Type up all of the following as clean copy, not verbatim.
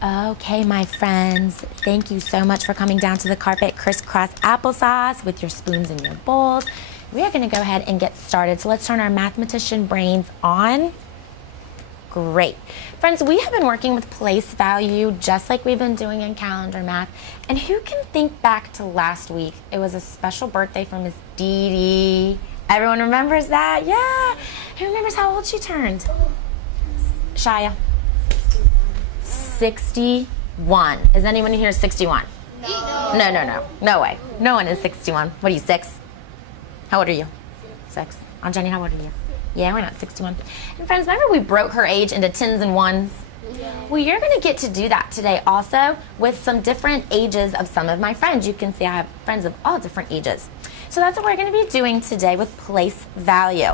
Okay, my friends, thank you so much for coming down to the carpet. Crisscross applesauce with your spoons and your bowls. We are going to go ahead and get started. So let's turn our mathematician brains on. Great. Friends, we have been working with place value just like we've been doing in calendar math. And who can think back to last week? It was a special birthday for Miss Dee Dee. Everyone remembers that? Yeah. Who remembers how old she turned? Shia. 61. Is anyone here 61? No. No way. No one is 61. What are you, 6? How old are you? 6. Aunt Jenny, how old are you? Yeah, we're not 61. And friends, remember we broke her age into 10s and 1s? Yeah. Well, you're going to get to do that today also with some different ages of some of my friends. You can see I have friends of all different ages. So that's what we're going to be doing today with place value.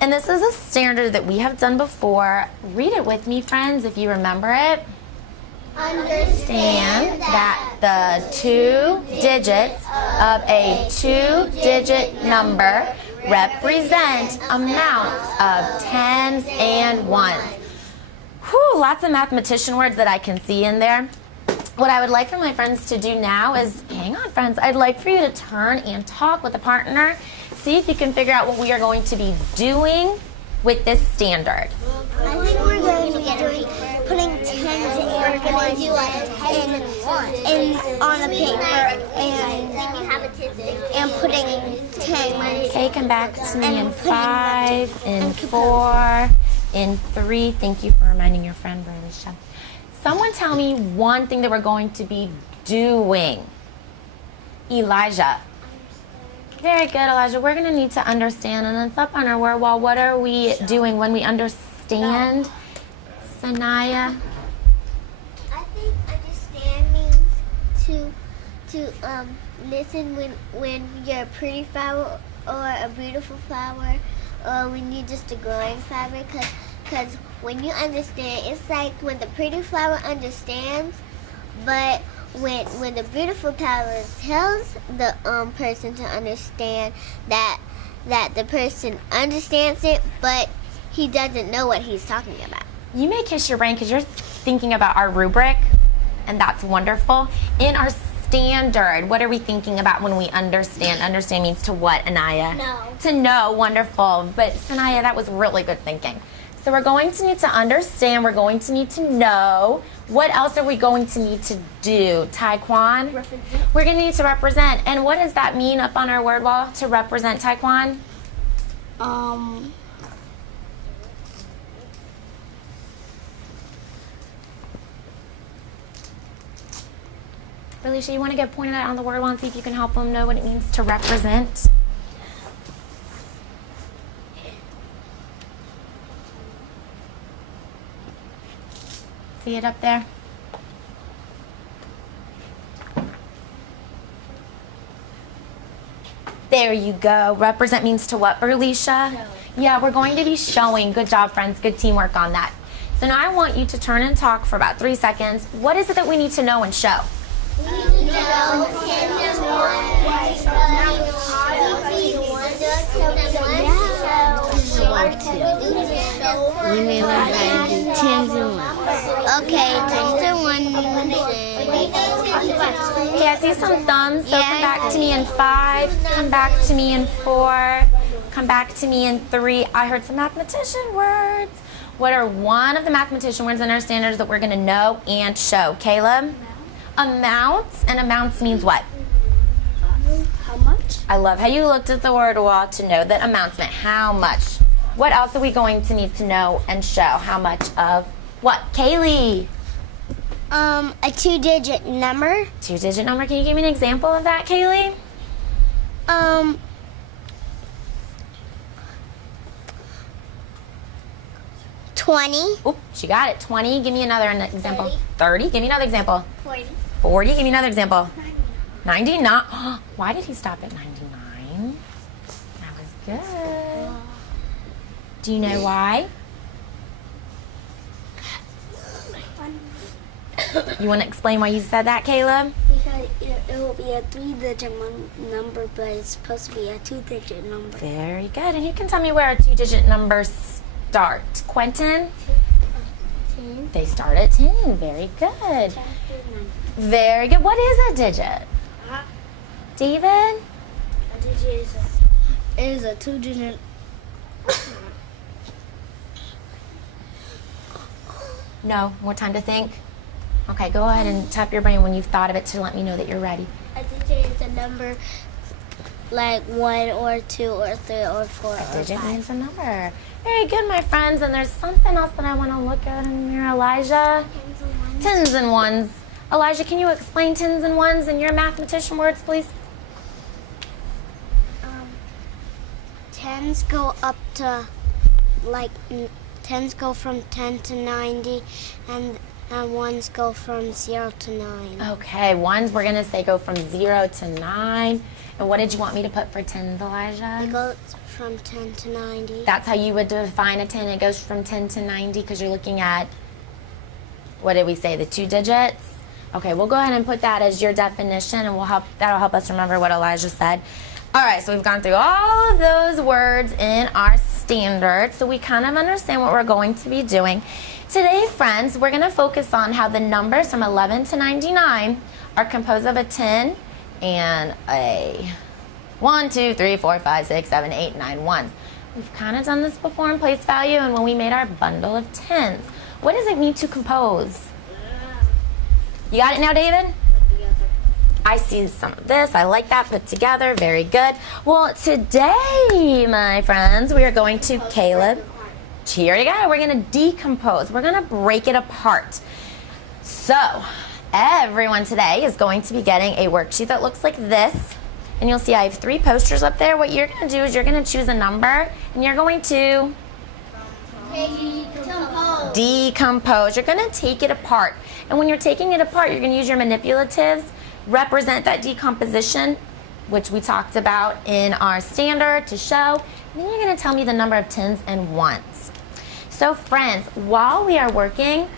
And this is a standard that we have done before. Read it with me, friends, if you remember it. Understand that the 2 digits of a 2-digit number represent amounts of 10s and 1s. Whew, lots of mathematician words that I can see in there. What I would like for my friends to do now is, hang on friends, I'd like for you to turn and talk with a partner. See if you can figure out what we are going to be doing with this standard. I think we're going to be doing putting 10s and 1s in on the paper and putting 10s. Okay, come back to me in 5, in 4, in 3. Thank you for reminding your friend, Bernisha. Someone tell me one thing that we're going to be doing. Elijah. Very good, Elijah. We're going to need to understand, and it's up on our word wall. What are we doing when we understand? Sanaya? I think understand means to listen when you're a pretty flower or a beautiful flower, or when you're just a growing flower. Because when you understand, it's like when the pretty flower understands, but when the beautiful flower tells the person to understand that the person understands it, but he doesn't know what he's talking about. You may kiss your brain because you're thinking about our rubric, and that's wonderful. In our standard, what are we thinking about when we understand? Understand means to what, Anaya? Know. To know, wonderful. But Sanaya, that was really good thinking. So we're going to need to understand, we're going to need to know. What else are we going to need to do? Taekwon? Represent. We're going to need to represent. And what does that mean up on our word wall, to represent, Taekwon? Felicia, you want to get pointed out on the word wall and see if you can help them know what it means to represent? See it up there? There you go. Represent means to what, Berlicia? Show. Yeah, we're going to be showing. Good job, friends. Good teamwork on that. So now I want you to turn and talk for about 3 seconds. What is it that we need to know and show? We need to know 10 and 1. We may learn how to do 10s and 1s. Okay, 10s and 1s. Okay, I see some thumbs, so come back to me in 5, come back to me in 4, come back to me in 3. I heard some mathematician words. What are one of the mathematician words in our standards that we're going to know and show? Caleb? Amounts, and amounts means what? How much? I love how you looked at the word wall to know that amounts meant how much. What else are we going to need to know and show? How much of what? Kaylee? A 2-digit number. 2-digit number. Can you give me an example of that, Kaylee? 20. Oop, she got it. 20. Give me another example. 30. Give me another example. 40. 40. Give me another example. 90. Not. Why did he stop at 99? That was good. Do you know why? You want to explain why you said that, Caleb? Because it will be a 3-digit number, but it's supposed to be a 2-digit number. Very good. And you can tell me where a 2-digit number starts. Quentin? 10, 10. They start at 10. Very good. 10 to 9. Very good. What is a digit? David? A digit is a 2-digit. No. More time to think? Okay, go ahead and tap your brain when you've thought of it to let me know that you're ready. A digit is a number like 1 or 2 or 3 or 4 A or digit 5. means a number. Very good, my friends. And there's something else that I want to look at in here, Elijah. Tens and ones. Elijah, can you explain tens and ones in your mathematician words, please? Tens go up to, like, tens go from 10 to 90, and ones go from 0 to 9. Okay, ones we're going to say go from 0 to 9. And what did you want me to put for tens, Elijah? It goes from 10 to 90. That's how you would define a 10. It goes from 10 to 90 because you're looking at, what did we say, the 2 digits? Okay, we'll go ahead and put that as your definition, and that'll help us remember what Elijah said. All right, so we've gone through all of those words in our standard, so we kind of understand what we're going to be doing. Today, friends, we're going to focus on how the numbers from 11 to 99 are composed of a 10 and a 1, 2, 3, 4, 5, 6, 7, 8, 9, 1. We've kind of done this before in place value and when we made our bundle of tens. What does it mean to compose? You got it now, David? I see some of this. I like that. Put together. Very good. Well, today, my friends, we are going to, Caleb, here you go. We're going to decompose. We're going to break it apart. So, everyone today is going to be getting a worksheet that looks like this. And you'll see I have 3 posters up there. What you're going to do is you're going to choose a number, and you're going to decompose. You're going to take it apart. And when you're taking it apart, you're going to use your manipulatives, represent that decomposition, which we talked about in our standard to show. And then you're going to tell me the number of tens and ones. So friends, while we are working,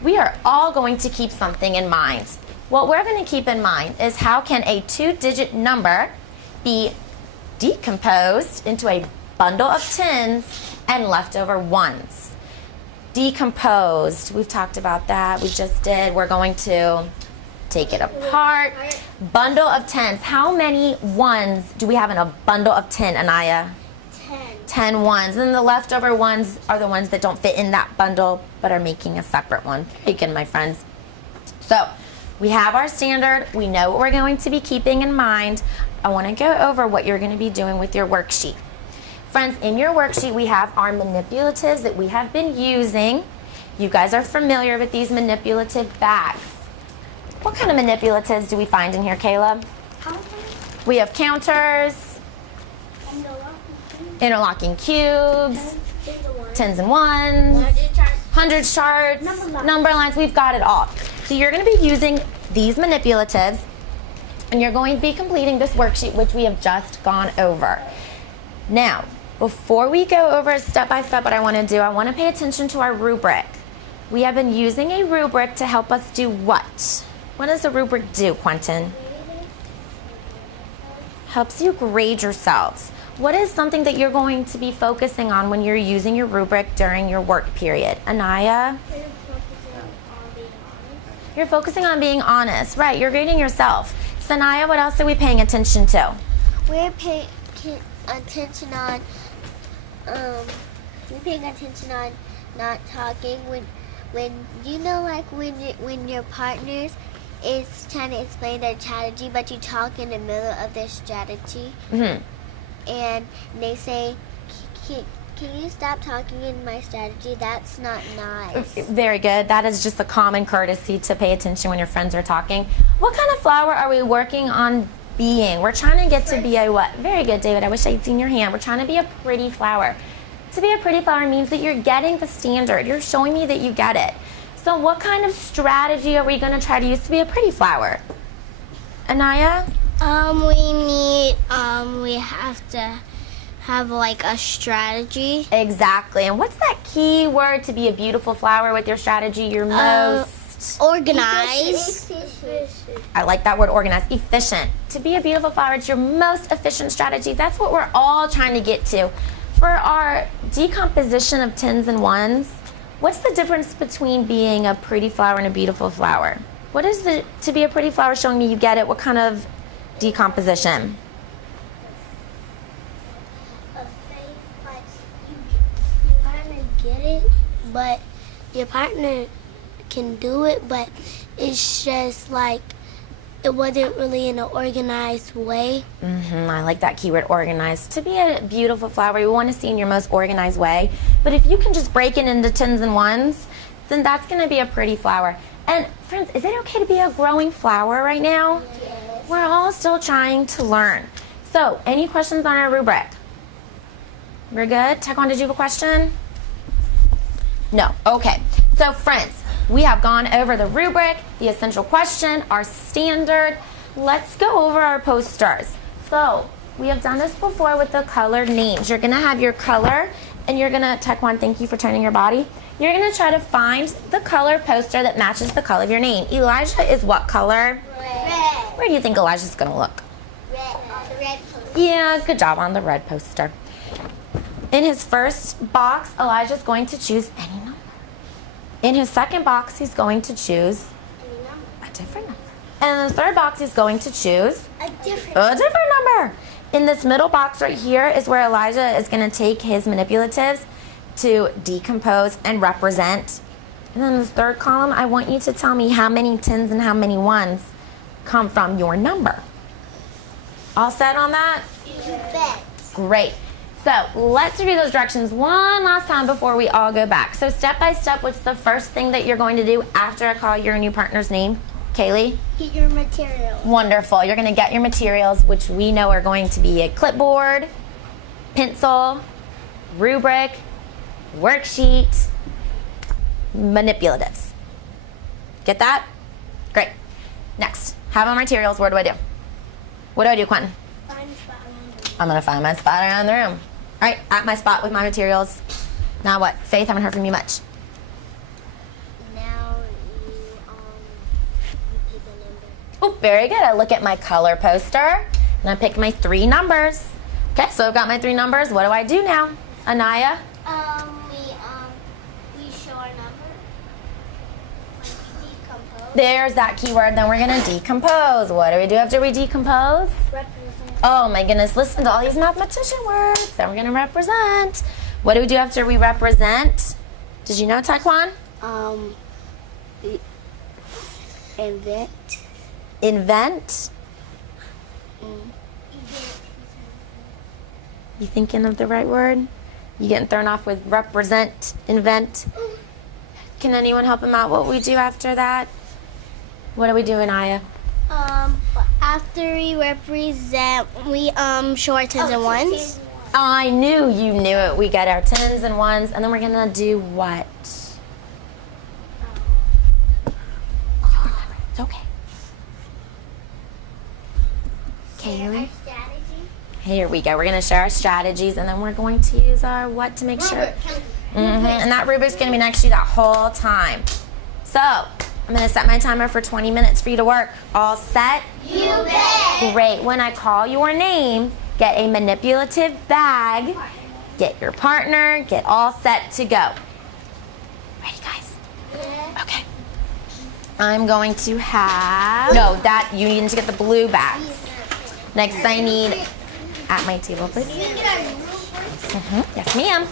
we are all going to keep something in mind. What we're going to keep in mind is how can a 2-digit number be decomposed into a bundle of tens and leftover ones. Decomposed, we've talked about that. We just did. We're going to take it apart. Bundle of tens. How many ones do we have in a bundle of 10, Anaya? 10 ones. And then the leftover ones are the ones that don't fit in that bundle but are making a separate one. Very good, my friends. So we have our standard. We know what we're going to be keeping in mind. I want to go over what you're going to be doing with your worksheet. Friends, in your worksheet, we have our manipulatives that we have been using. You guys are familiar with these manipulative bags. What kind of manipulatives do we find in here, Caleb? Counters. We have counters, interlocking cubes, tens and ones, hundreds charts, number lines. We've got it all. So you're going to be using these manipulatives, and you're going to be completing this worksheet, which we have just gone over. Now, before we go over step by step what I want to do, I want to pay attention to our rubric. We have been using a rubric to help us do what? What does the rubric do, Quentin? Helps you grade yourselves. What is something that you're going to be focusing on when you're using your rubric during your work period? Anaya? You're focusing on being honest. Right, you're grading yourself. Sanaya, what else are we paying attention to? We're paying attention on not talking when you know, like when your partners is trying to explain their strategy, but you talk in the middle of their strategy, and they say, "Can you stop talking in my strategy? That's not nice." Very good. That is just a common courtesy to pay attention when your friends are talking. What kind of flower are we working on being? We're trying to get to be a what? Very good, David. I wish I'd seen your hand. We're trying to be a pretty flower. To be a pretty flower means that you're getting the standard. You're showing me that you get it. So what kind of strategy are we going to try to use to be a pretty flower? Anaya? We have to have like a strategy. Exactly. And what's that key word to be a beautiful flower with your strategy? Your most organized. I like that word, organized. Efficient. To be a beautiful flower, it's your most efficient strategy. That's what we're all trying to get to. For our decomposition of tens and ones, What's the difference between being a pretty flower and a beautiful flower? What is to be a pretty flower showing me you get it? What kind of decomposition? Your partner get it, but your partner can do it, but it's just like it wasn't really in an organized way. I like that keyword, organized. To be a beautiful flower, you want to see in your most organized way. But if you can just break it into tens and ones, then that's going to be a pretty flower. And friends, is it okay to be a growing flower right now? Yes. We're all still trying to learn. So, any questions on our rubric? We're good? Taekwon, did you have a question? No. Okay. So, friends, we have gone over the rubric, the essential question, our standard. Let's go over our posters. So, we have done this before with the colored names. You're going to have your color, and you're going to, Taekwon, thank you for turning your body. You're going to try to find the color poster that matches the color of your name. Elijah is what color? Red. Where do you think Elijah's going to look? Red. On the red poster. Yeah, good job on the red poster. In his first box, Elijah's going to choose any number. In his second box, he's going to choose a different number. And in the third box, he's going to choose A different. a different number. In this middle box right here is where Elijah is going to take his manipulatives to decompose and represent. And then in the third column, I want you to tell me how many tens and how many ones come from your number. All set on that? You bet. Great. So let's review those directions one last time before we all go back. So step by step, what's the first thing that you're going to do after I call your new partner's name? Kaylee? Get your material. Wonderful. You're going to get your materials, which we know are going to be a clipboard, pencil, rubric, worksheet, manipulatives. Get that? Great. Next, have my materials. What do I do? What do I do, Quentin? Find a spot around the room. I'm going to find my spot around the room. All right, at my spot with my materials. Now what? Faith, haven't heard from you much. Now you pick a number. Oh, very good. I look at my color poster, and I pick my 3 numbers. Okay, so I've got my 3 numbers. What do I do now? Anaya? We show our number. Like we decompose. There's that keyword. Then we're going to decompose. What do we do after we decompose? Represent. Oh my goodness, listen to all these mathematician words. Then we're going to represent. What do we do after we represent? Did you know, Taekwon? Invent. Invent. You thinking of the right word? You getting thrown off with represent, invent? Can anyone help him out? What we do after that? What do we do, Anaya? After we represent, we show our tens and ones. I knew you knew it. We get our tens and ones, and then we're gonna do what? It's okay. Kaylee? Here we go. We're gonna share our strategies, and then we're going to use our what to make sure. And that rubric's gonna be next to you that whole time. So, I'm gonna set my timer for 20 minutes for you to work. All set? You bet. Great. When I call your name, get a manipulative bag, get your partner, get all set to go. Ready, guys? Yeah. Okay. I'm going to have, no, that, you need to get the blue bags. Next I need, at my table, please. Yes, ma'am.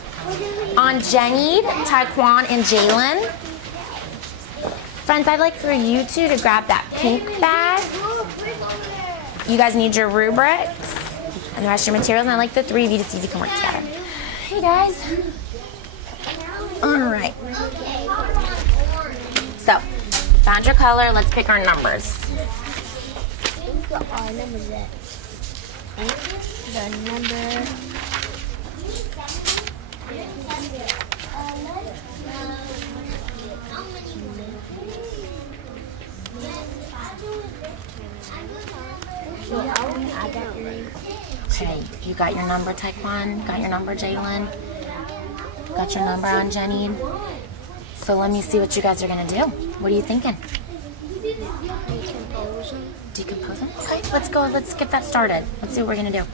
On Jenny, Taekwon, and Jalen. Friends, I'd like for you two to grab that pink bag. You guys need your rubrics and the rest of your materials, and I'd like the 3 of you to see if you can work together. Hey, guys. All right. So, found your color. Let's pick our numbers. Our number is that. The number. I got your name. Okay, you got your number, Taekwon? Got your number, Jalen? Got your number on Jenny? So let me see what you guys are gonna do. What are you thinking? Decompose them. Decompose them? Okay, let's go. Let's get that started. Let's see what we're gonna do.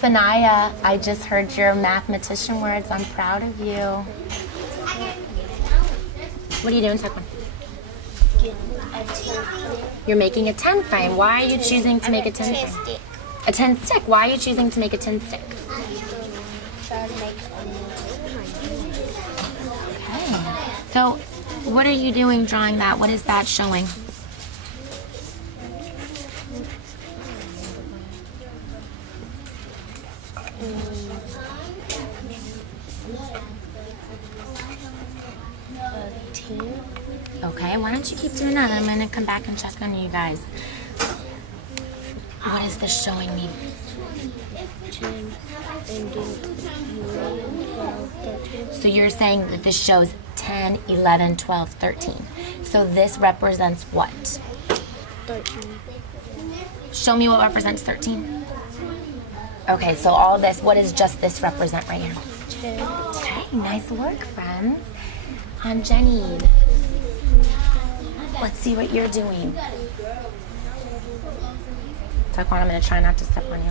Sanaya, I just heard your mathematician words. I'm proud of you. What are you doing, Taekwon? You're making a 10 frame. Why are you choosing to make a 10 frame? A 10 stick. Why are you choosing to make a 10 stick? Okay. So, what are you doing drawing that? What is that showing? Okay, why don't you keep doing that? I'm going to come back and check on you guys. What is this showing me? 10, 12, So you're saying that this shows 10, 11, 12, 13. So this represents what? 13. Show me what represents 13. Okay, so all this, what does just this represent right here? 10. Okay, nice work, friends. On Jenny. Let's see what you're doing. Taekwon, I'm going to try not to step on you.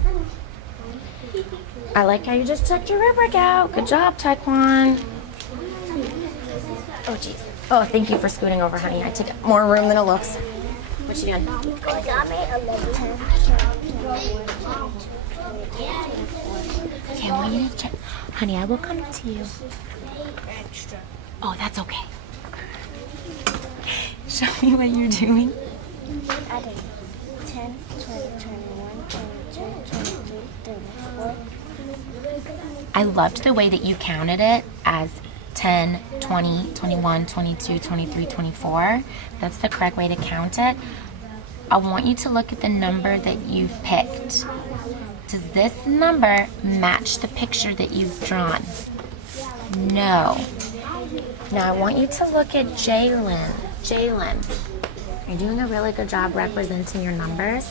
I like how you just checked your rubric out. Good job, Taekwon. Oh, jeez. Oh, thank you for scooting over, honey. I took more room than it looks. What you doing? I got me 11, 10. Okay, I want you to check. Honey, I will come to you. Oh, that's okay. Show me what you're doing. I did 10, 20, 21, 22, 23, 34. I loved the way that you counted it as 10, 20, 21, 22, 23, 24. That's the correct way to count it. I want you to look at the number that you've picked. Does this number match the picture that you've drawn? No. Now I want you to look at Jalen. Jalen, you're doing a really good job representing your numbers.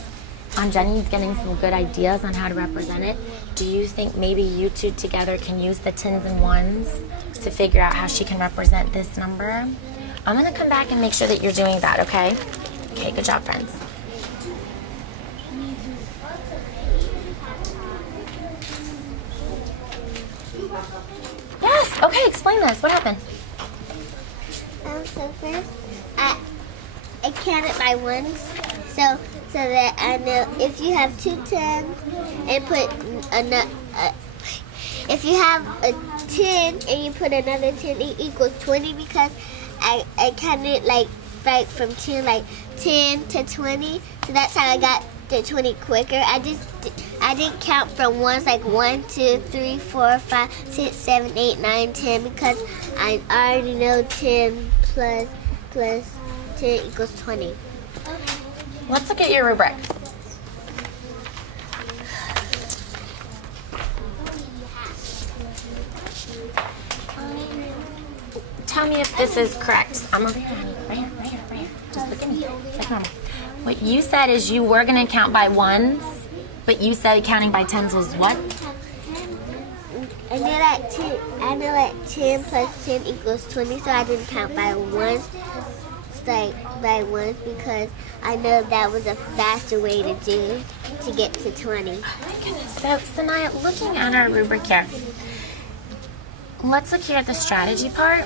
Jenny's getting some good ideas on how to represent it. Do you think maybe you two together can use the 10s and 1s to figure out how she can represent this number? I'm going to come back and make sure that you're doing that, okay? Okay, good job, friends. Yes, okay, explain this. What happened? So first, I counted by ones, so that I know if you have 2 10s and put if you have a 10 and you put another 10, it equals 20 because I counted like from 10 to 20, so that's how I got the 20 quicker. I didn't count from ones like 1, 2, 3, 4, 5, 6, 7, 8, 9, 10 because I already know 10 plus 10 equals 20. Let's look at your rubric. Tell me if this is correct. I'm over here, honey. Right here, right here, right here. Just look at me. It's like normal. What you said is you were going to count by ones, but you said counting by tens was what? I know that 10 plus 10 equals 20, so I didn't count by ones. By ones because I know that was a faster way to get to 20. Oh my goodness. So, Sanaya, looking at our rubric here, let's look here at the strategy part.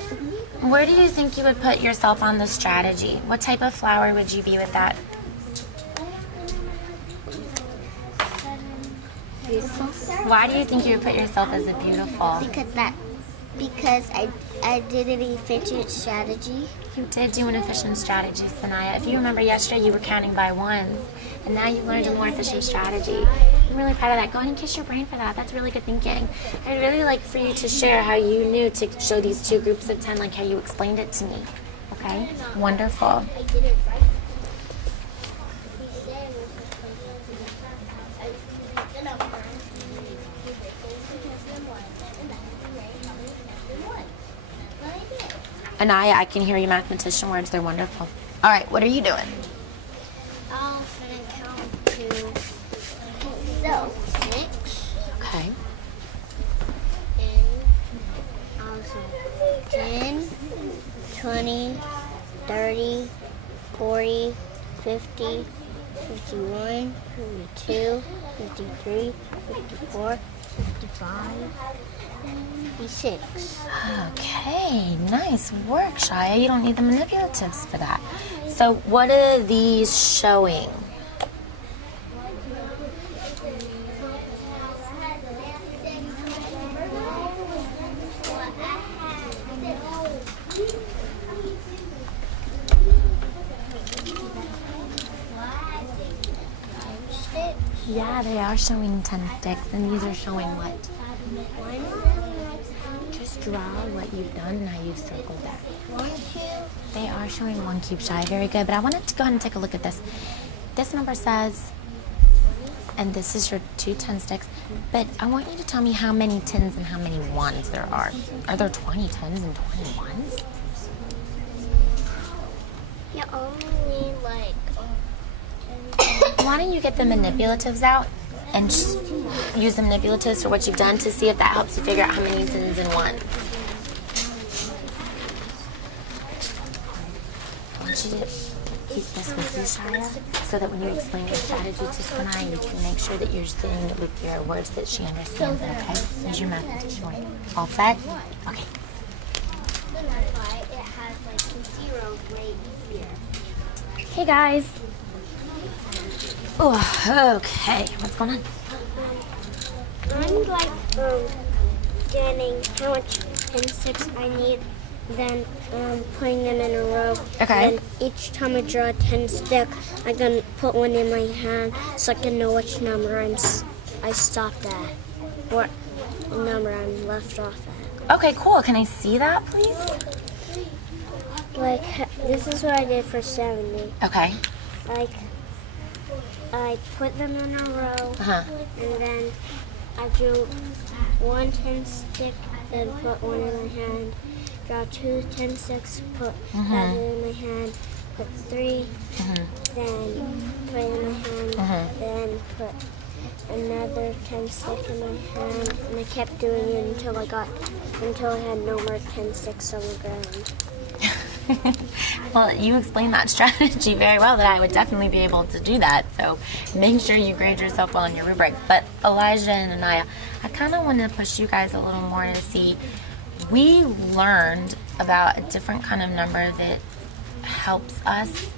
Where do you think you would put yourself on the strategy? What type of flower would you be with that? Beautiful. Why do you think you would put yourself as a beautiful? Because I did an efficient strategy. You did do an efficient strategy, Sanaya. If you remember yesterday, you were counting by ones, and now you've learned a more efficient strategy. I'm really proud of that. Go ahead and kiss your brain for that. That's really good thinking. I'd really like for you to share how you knew to show these 2 groups of 10, like how you explained it to me. Okay? Wonderful. I did it right. Anaya, I can hear your mathematician words. They're wonderful. All right, what are you doing? I'm going to count to 6. Okay. And also 10, 20, 30, 40, 50, 51, 52, 53, 54, 55, 56. Okay, nice work, Shia. You don't need the manipulatives for that. So what are these showing? Yeah, they are showing 10 sticks, and these are showing what? Just draw what you've done and how you've circled that. 1 cube. They are showing 1 cube, Shy. Very good. But I wanted to go ahead and take a look at this. This number says, and this is your 2 10 sticks, but I want you to tell me how many 10s and how many 1s there are. Are there 20 10s and 20 1s? Yeah, only like. Why don't you get the manipulatives out and just use the manipulatives for what you've done to see if that helps you figure out how many 10s and 1s. I want you to keep this with you, Shia, so that when you explain your strategy to Sanaya, you can make sure that you're saying it with your words that she understands, okay? Use your method. Sure. All set? Okay. It has like 0 way easier. Hey, guys. Oh, okay. What's going on? I'm like getting how much 10 sticks I need, then putting them in a row. Okay. And each time I draw a 10 stick, I can put one in my hand so I can know which number I stopped at, what number I'm left off at. Okay, cool. Can I see that, please? Like this is what I did for 70. Okay. Like I put them in a row, and then I drew 1 10 stick, then put one in my hand. Draw 2 10 sticks, put that in my hand. Put 3, then put it in my hand, then put another 10 stick in my hand, and I kept doing it until I had no more 10 sticks on the ground. Well, you explained that strategy very well, that I would definitely be able to do that. So make sure you grade yourself well on your rubric. But Elijah and Anaya, I kind of want to push you guys a little more to see. We learned about a different kind of number that helps us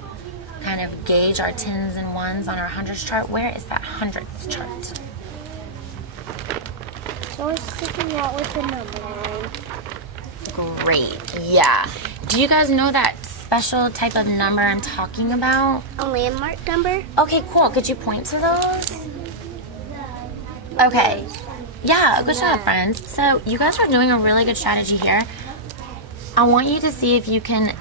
kind of gauge our 10s and 1s on our hundreds chart. Where is that hundreds chart? So it's sticking out with the number line. Great, yeah. Do you guys know that special type of number I'm talking about? A landmark number? Okay, cool. Could you point to those? Okay. Yeah, good job, friends. So you guys are doing a really good strategy here. I want you to see if you can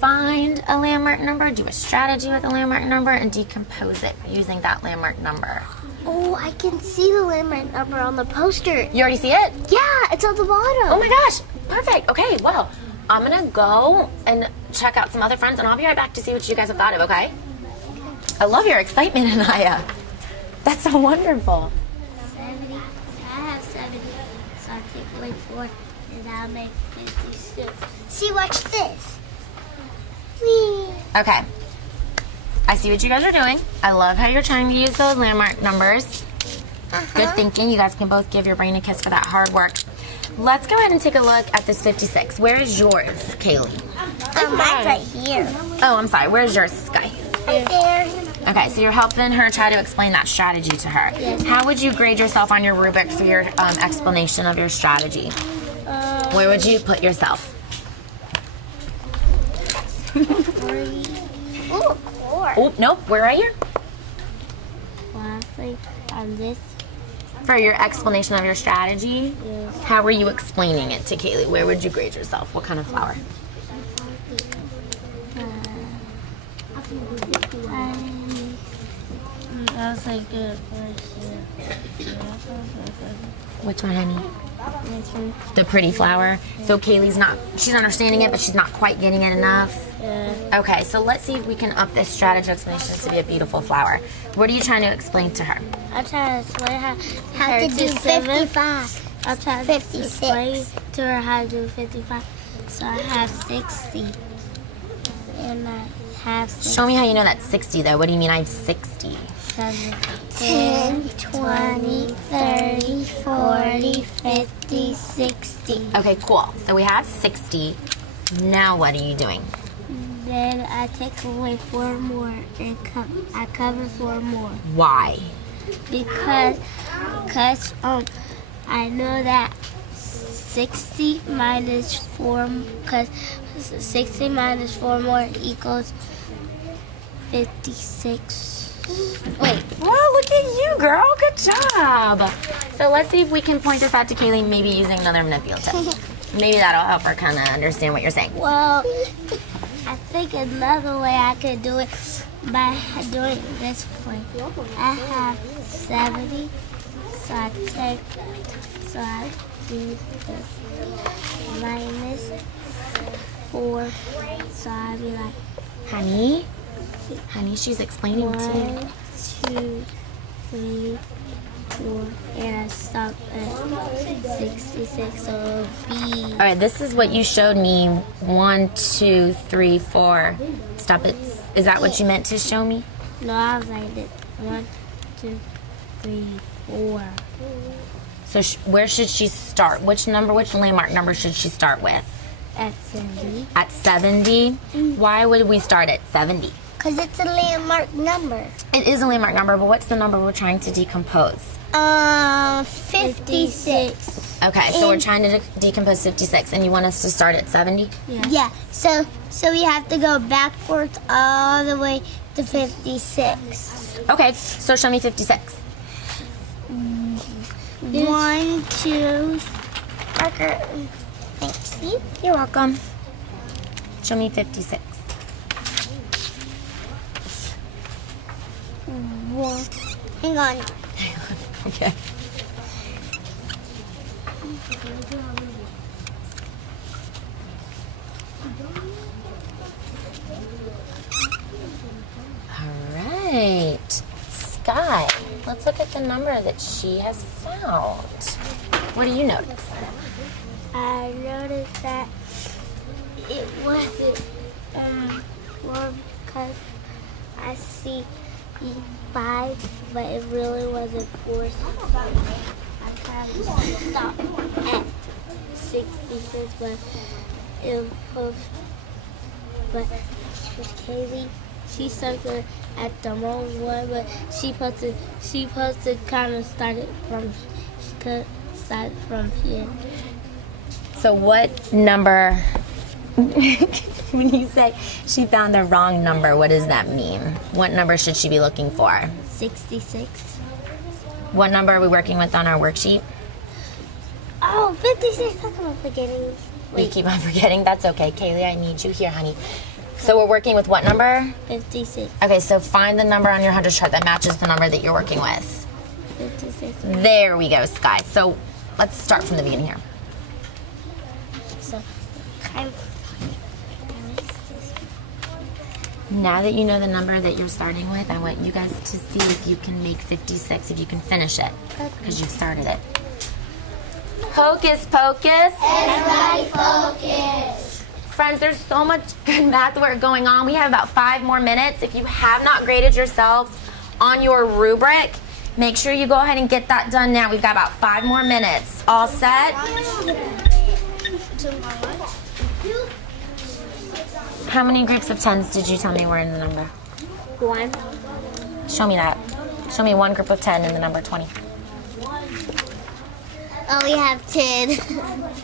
find a landmark number, do a strategy with a landmark number, and decompose it using that landmark number. Oh, I can see the landmark number on the poster. You already see it? Yeah, it's on the bottom. Oh my gosh, perfect. Okay, well, I'm gonna go and check out some other friends, and I'll be right back to see what you guys have thought of, okay? I love your excitement, Anaya. That's so wonderful. 70. I have 70, so I take away 4, and I'll make 56. See, watch this. Whee. Okay. I see what you guys are doing. I love how you're trying to use those landmark numbers. Good thinking. You guys can both give your brain a kiss for that hard work. Let's go ahead and take a look at this 56. Where is yours, Kaylee? Mine's right here. Oh, I'm sorry. Where's yours, Sky? Right there. Okay, so you're helping her try to explain that strategy to her. Yes. How would you grade yourself on your rubric for your explanation of your strategy? Where would you put yourself? 3. Ooh, 4. Oh, nope. We're right here. Well, I think on this, For your explanation of your strategy, yes. how were you explaining it to Kaylee? Where would you grade yourself? What kind of flower? I'll say good Which one, honey? This one. The pretty flower. So Kaylee's she's understanding it, but she's not quite getting it enough. Yeah. Okay, so let's see if we can up this strategy explanation to be a beautiful flower. What are you trying to explain to her? I'll try to explain How to do 55. I'll try to 56. explain to her how to do 55. So I have 60. And I have 60. Show me how you know that's 60, though. What do you mean I have 60? 10, 20, 30, 40, 50, 60. Okay, cool. So we have 60. Now what are you doing? Then I take away 4 more and I cover 4 more. Why? Because I know that 60 minus 4, because 60 minus 4 more equals 56. Wait. Well, look at you, girl. Good job. So let's see if we can point this out to Kaylee, maybe using another manipulative. Maybe that'll help her kind of understand what you're saying. Well, I think another way I could do it by doing it this way. I have 70, so I do this minus 4, so I'd be like, Honey, she's explaining to you. 1, 2, 3, 4, and I stop at 66, so it'll be... All right, this is what you showed me. 1, 2, 3, 4. Stop it. Is that what you meant to show me? No, I was like this. 1, 2, 3, 4. So where should she start? Which landmark number should she start with? At 70. At 70? Why would we start at 70? Because it's a landmark number. It is a landmark number, but what's the number we're trying to decompose? 56. Okay, so we're trying to decompose 56, and you want us to start at 70? Yeah. So we have to go backwards all the way to 56. Okay, so show me 56. 1, 2, Parker. Thanks. You're welcome. Show me 56. 1. Hang on. Okay. All right. Sky, let's look at the number that she has found. What do you notice? I noticed that it wasn't 4 because I see 5, but it really wasn't 4. So I kind of stopped at 66, but it was, but Kaylee, she started at the wrong one, but she supposed to kind of start it from here. So what number, when you say she found the wrong number, what does that mean? What number should she be looking for? 66. What number are we working with on our worksheet? Oh, 56. How come I'm forgetting? We keep on forgetting. That's okay. Kaylee, I need you here, honey. So we're working with what number? 56. Okay, so find the number on your 100 chart that matches the number that you're working with. 56. There we go, Sky. So let's start from the beginning here. So, Now that you know the number that you're starting with, I want you guys to see if you can make 56, if you can finish it, because you've started it. Hocus pocus. Everybody focus. Friends, there's so much good math work going on. We have about 5 more minutes. If you have not graded yourself on your rubric, make sure you go ahead and get that done now. We've got about 5 more minutes. All set? How many groups of 10s did you tell me were in the number? 1. Show me that. Show me one group of 10 in the number 20. Oh, we have 10.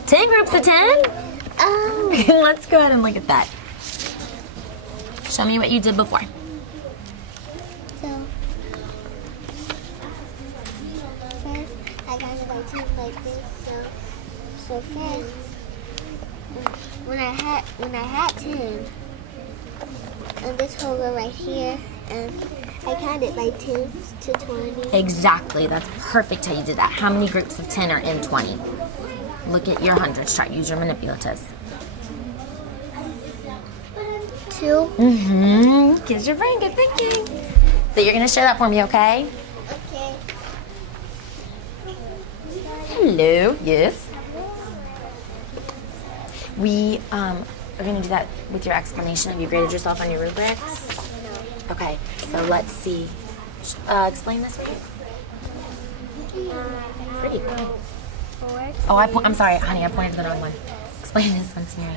10 groups of 10? Oh. Let's go ahead and look at that. Show me what you did before. So, first, I got to write 10 like this. So first, when I had 10, and this whole row right here, and I counted like 10 to 20. Exactly. That's perfect how you did that. How many groups of 10 are in 20? Look at your hundreds chart. Use your manipulatives. 2. Mm-hmm. Kiss your brain. Good thinking. So you're going to share that for me, okay? Okay. Hello. Yes. We We're gonna do that with your explanation. Have you graded yourself on your rubrics? Okay, so let's see. Explain this, please. Pretty cool. Oh, I'm sorry, honey, I pointed to the wrong one. Explain this one to me.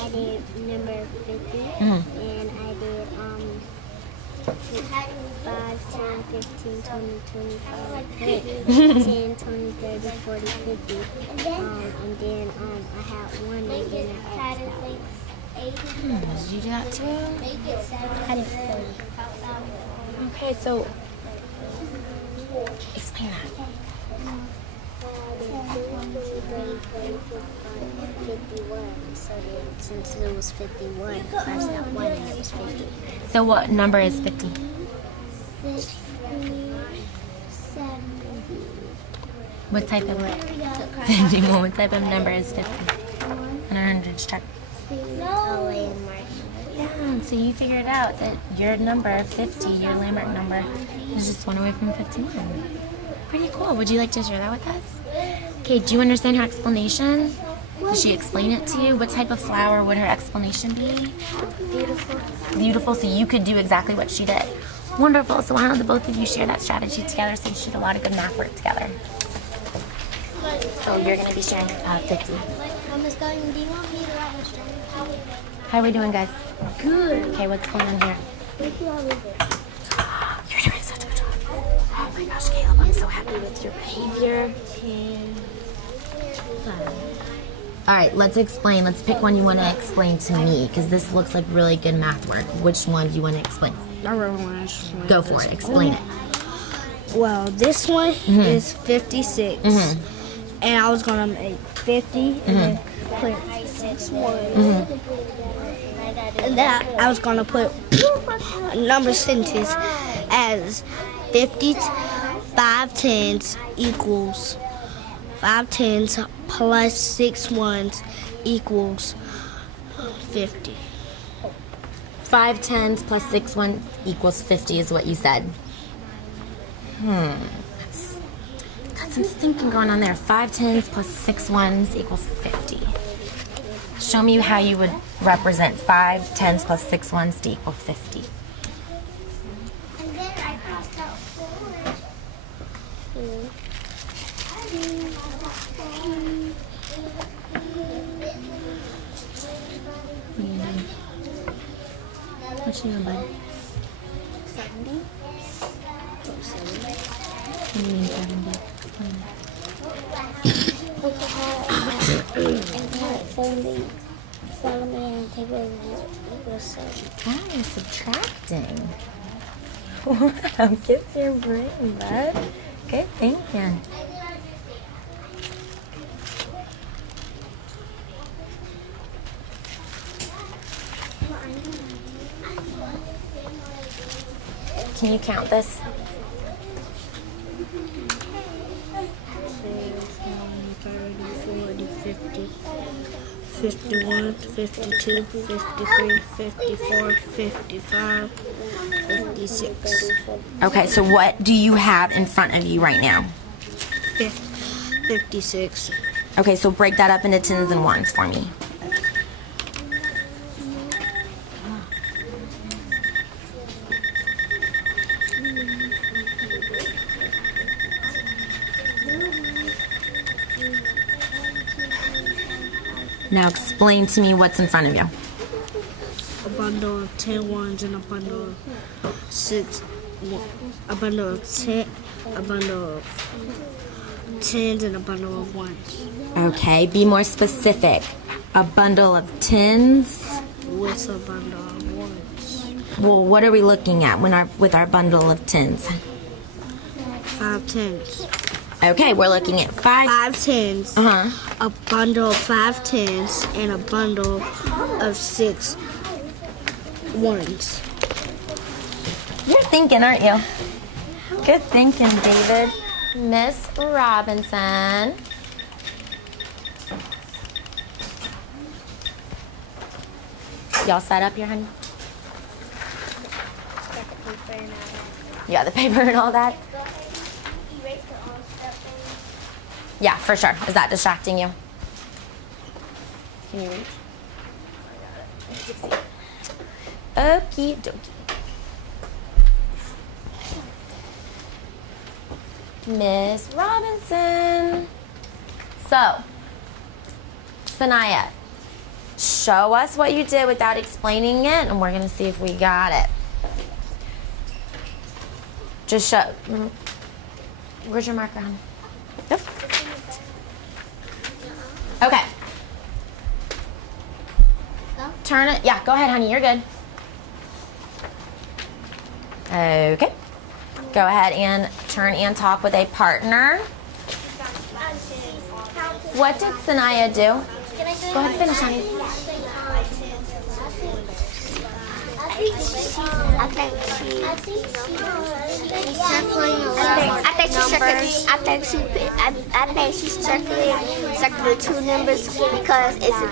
I did number 50, and I did 5, 10, 15, 20, 25, 10, 20, 30, 40, 50. And then I had one and then I added Did you do that too? I did 40. Okay, so explain that. 51. So then, since it was 51, crossed out 1 and it was 50. So what number is 50? 60, 70. What type of 51? What type of number is 50? And 100 check. Oh, landmark. Yeah, so you figured out that your number, 50, your landmark number, is just one away from 51. Pretty cool. Would you like to share that with us? Okay, do you understand her explanation? Did she explain it to you? What type of flower would her explanation be? Beautiful. Beautiful, so you could do exactly what she did. Wonderful, so why don't the both of you share that strategy together so you should do a lot of good math work together. So you're going to be sharing 50. Miss Goldhagen, do you want me to write my strategy? How are we doing, guys? Good. Okay, what's going on here? You're doing such a good job. Oh my gosh, Caleb, I'm so happy with your behavior. All right, let's explain. Let's pick one you want to explain to me, because this looks like really good math work. Which one do you want to explain? I really want to explain. Go for it. Explain it. Well, this one is 56. And I was going to make 50 and then put 6 ones. And then I was going to put a number sentence as 50, 5 tens equals 5 tens plus 6 ones equals 50. 5 tens plus 6 ones equals 50 is what you said. Got some thinking going on there. 5 tens plus 6 ones equals 50. Show me how you would represent 5 tens plus 6 ones to equal 50. And then I crossed out 4. What you doing, bud? 70. What do you mean 70? Explain And 70 and take away equals 7. that. That is subtracting. Wow, get your brain, bud. Good thinking. Can you count this? 30, 40, 50, 51, 52, 53, 54, 55, 56. Okay, so what do you have in front of you right now? 56. Okay, so break that up into tens and ones for me. Now explain to me what's in front of you. A bundle of 10 ones and a bundle of 6. A bundle of 10. A bundle of tens and a bundle of ones. Okay, be more specific. A bundle of tens. With a bundle of ones. Well, what are we looking at with our bundle of tens? 5 tens. Okay, we're looking at 5 tens. Uh-huh. A bundle of 5 tens and a bundle of 6 ones. You're thinking, aren't you? Good thinking, David. Miss Robinson. Y'all set up here, honey? You got the paper and all that? Yeah, for sure. Is that distracting you? Can you reach? Okie dokie. Miss Robinson. So, Sanaya, show us what you did without explaining it, and we're going to see if we got it. Just show. Where's your marker, honey? Yep. Okay. Turn it. Yeah, go ahead, honey. You're good. Okay. Go ahead and turn and talk with a partner. What did Sanaya do? Go ahead, finish, honey. I think she's circling two numbers because it's a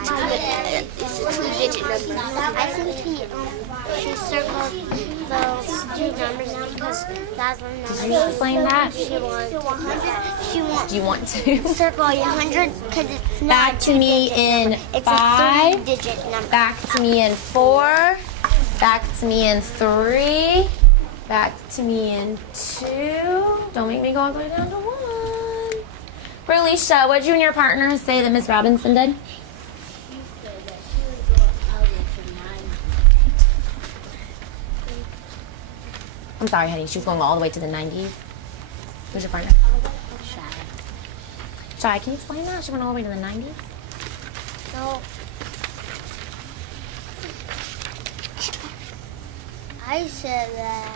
two-digit number. I think she circled those two numbers because that's one number. Did you explain that? Do you want to? Circle your 100 because it's not Back to me in it's 5. a three-digit number. Back to me in 4. Back to me in 3. Back to me in 2. Don't make me go all the way down to 1. Berlicia, what did you and your partner say that Miss Robinson did? I'm sorry, honey. She was going all the way to the 90s. Who's your partner? Shy, can you explain that? She went all the way to the 90s? No. I said that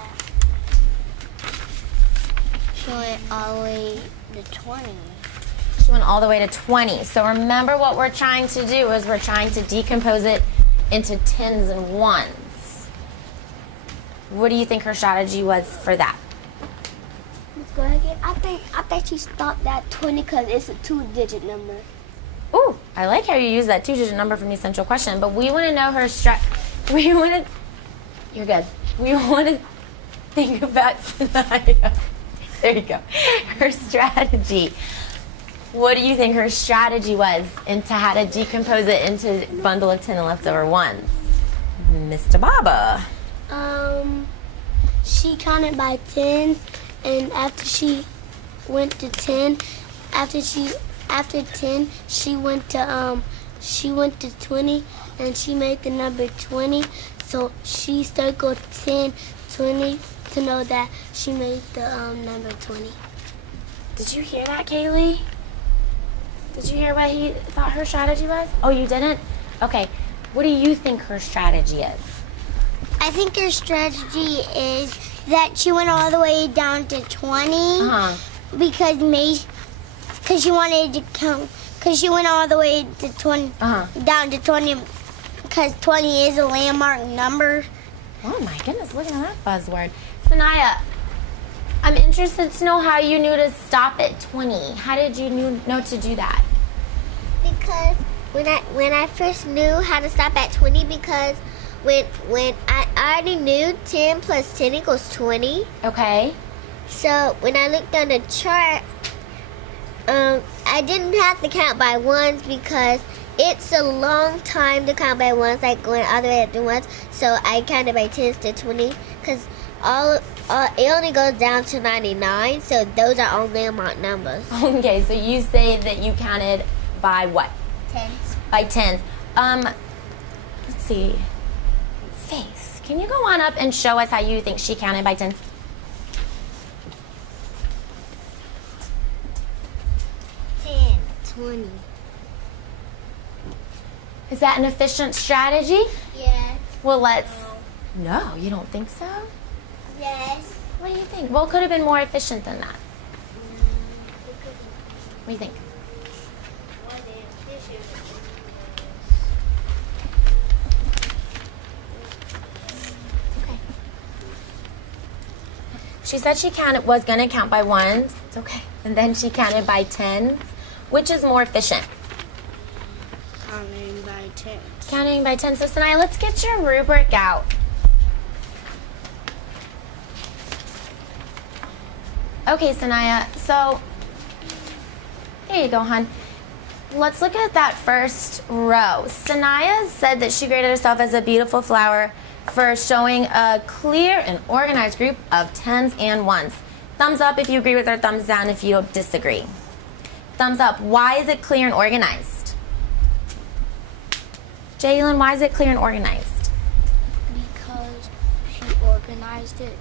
she went all the way to 20. She went all the way to 20. So remember what we're trying to do is we're trying to decompose it into tens and ones. What do you think her strategy was for that? Let's go ahead again. I think she stopped at 20 because it's a two-digit number. Ooh, I like how you use that two-digit number from the central question, but we want to know her You're good. We want to think about Sanaya. There you go. Her strategy. What do you think her strategy was into how to decompose it into a bundle of 10 leftover ones? Mr. Baba. She counted by tens, and after she went to 10, after 10, she went to 20, and she made the number 20. So she circled 10, 20 to know that she made the number 20. Did you hear that, Kaylee? Did you hear what he thought her strategy was? Oh, you didn't? Okay. What do you think her strategy is? I think her strategy is that she went all the way down to 20 because she wanted to count. Because she went all the way to 20 down to 20 because 20 is a landmark number. Oh my goodness! Look at that buzzword, Sanaya. I'm interested to know how you knew to stop at 20. How did you know to do that? Because when I first knew how to stop at 20, because when I already knew 10 plus 10 equals 20. Okay. So when I looked on the chart, I didn't have to count by ones because it's a long time to count by ones, like going all the way up to ones. So I counted by 10s to 20 because it only goes down to 99. So those are all landmark numbers. Okay, so you say that you counted by what? Tens. By tens. Let's see. Faith, can you go on up and show us how you think she counted by tens? 10, 20. Is that an efficient strategy? Yes. Well, let's... No, you don't think so? Yes. What do you think? What could have been more efficient than that? What do you think? Okay. She said she was going to count by ones. It's okay. And then she counted by tens. Which is more efficient? Counting by tens. Counting by tens. So, Sanaya, let's get your rubric out. Okay, Sanaya. So, here you go, hon. let's look at that first row. Sanaya said that she graded herself as a beautiful flower for showing a clear and organized group of 10s and 1s. Thumbs up if you agree with her, thumbs down if you disagree. Thumbs up. Why is it clear and organized? Jalen, why is it clear and organized? Because she organized it.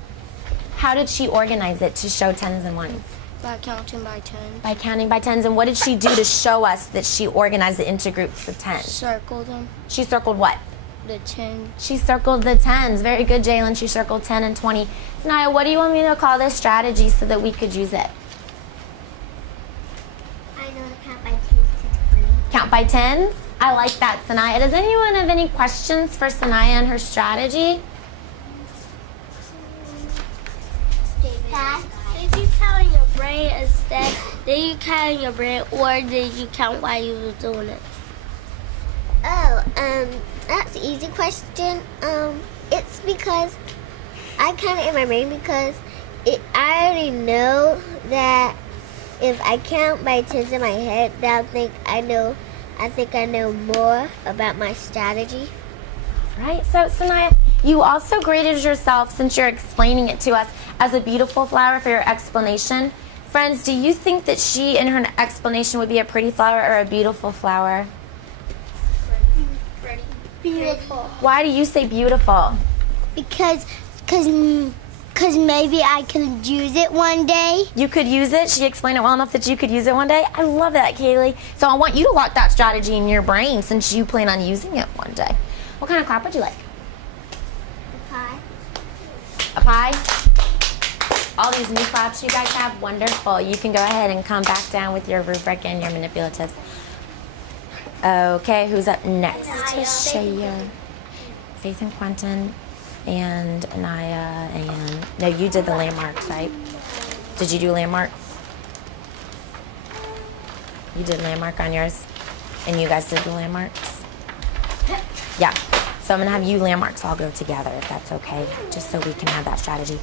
How did she organize it to show 10s and 1s? By counting by 10. By counting by 10s. And what did she do to show us that she organized it into groups of 10s? Circle them. She circled what? The 10. She circled the 10s. Very good, Jalen. She circled 10 and 20. Sanaya, what do you want me to call this strategy so that we could use it? I know to count by 10s to 20. Count by 10s? I like that, Sanaya. Does anyone have any questions for Sanaya and her strategy? Did you count in your brain instead? Did you count in your brain, or did you count while you were doing it? Oh, that's an easy question. It's because I count it in my brain because I already know that if I count by 10s in my head, then I think I know more about my strategy. Right, so Sanaya, you also graded yourself, since you're explaining it to us, as a beautiful flower for your explanation. Friends, do you think that she, in her explanation, would be a pretty flower or a beautiful flower? Pretty. Beautiful. Why do you say beautiful? Because maybe I could use it one day. You could use it? She explained it well enough that you could use it one day? I love that, Kaylee. So I want you to lock that strategy in your brain since you plan on using it one day. What kind of clap would you like? A pie. A pie? All these new claps you guys have, wonderful. You can go ahead and come back down with your rubric and your manipulatives. Okay, who's up next? Shaya, Faith and Quentin, and Anaya, and no, you did the landmarks, right? Did you do landmark? You did landmark on yours, and you guys did the landmarks? Yeah, so I'm gonna have you landmarks all go together, if that's okay, just so we can have that strategy.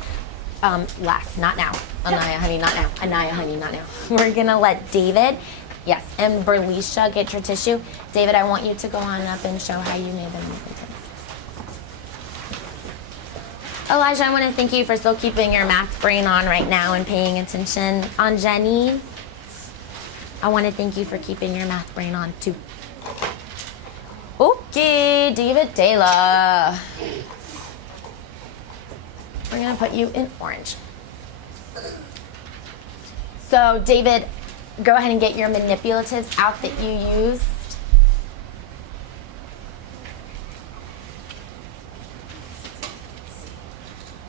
Last, not now. Anaya, honey, not now. Anaya, honey, not now. We're gonna let David, yes, and Berlisha get your tissue. David, I want you to go on up and show how you made them sentence. Elijah, I want to thank you for still keeping your math brain on right now and paying attention. On Jenny, I want to thank you for keeping your math brain on too. Okay, David Taylor. We're going to put you in orange. So, David, go ahead and get your manipulatives out that you used.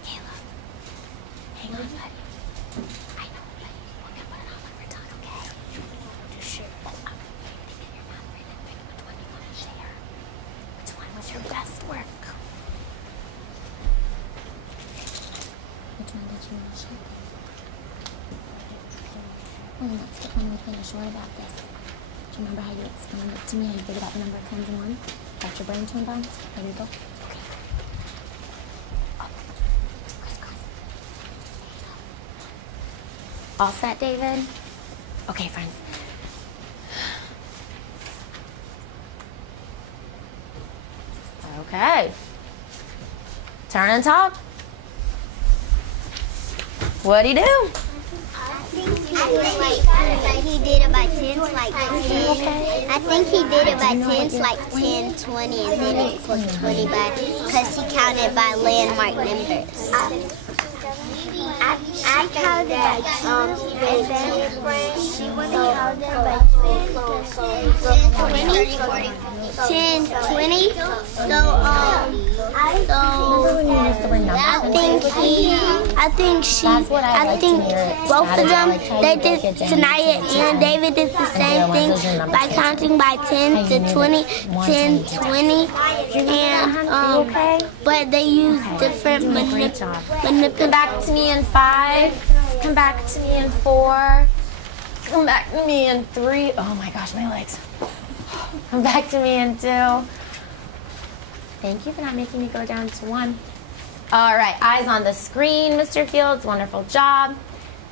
Caleb, hang on, buddy. I know, but we're going to put it on when we're done, okay? Sure. Oh, I'm thinking your math brain and pick which one you want to share. Which one was your best work? Which one did you want to share? Oh, let's get one we finished. What about this? Do you remember how you explained it to me? How you figured out the number of 10s and 1s? Got your brain turned on? Ready to go? Okay. Oh. Crisscross. All set, David? Okay, friends. Okay. Turn and talk. What'd he do? He did it by 10s like 10. I think he did it by 10s like 10, 20, and then it equals 20 because he counted by landmark numbers. I counted by 2, and then she counted by 10, 20. I think both of them, they did, Sanaya and David did the same thing by counting by 10 to 20, 10, 20, and, but they used different manipulations. Come back to me in 5. Come back to me in 4. Come back to me in 3. Oh my gosh, my legs. Come back to me in 2. Thank you for not making me go down to 1. All right, eyes on the screen, Mr. Fields. Wonderful job.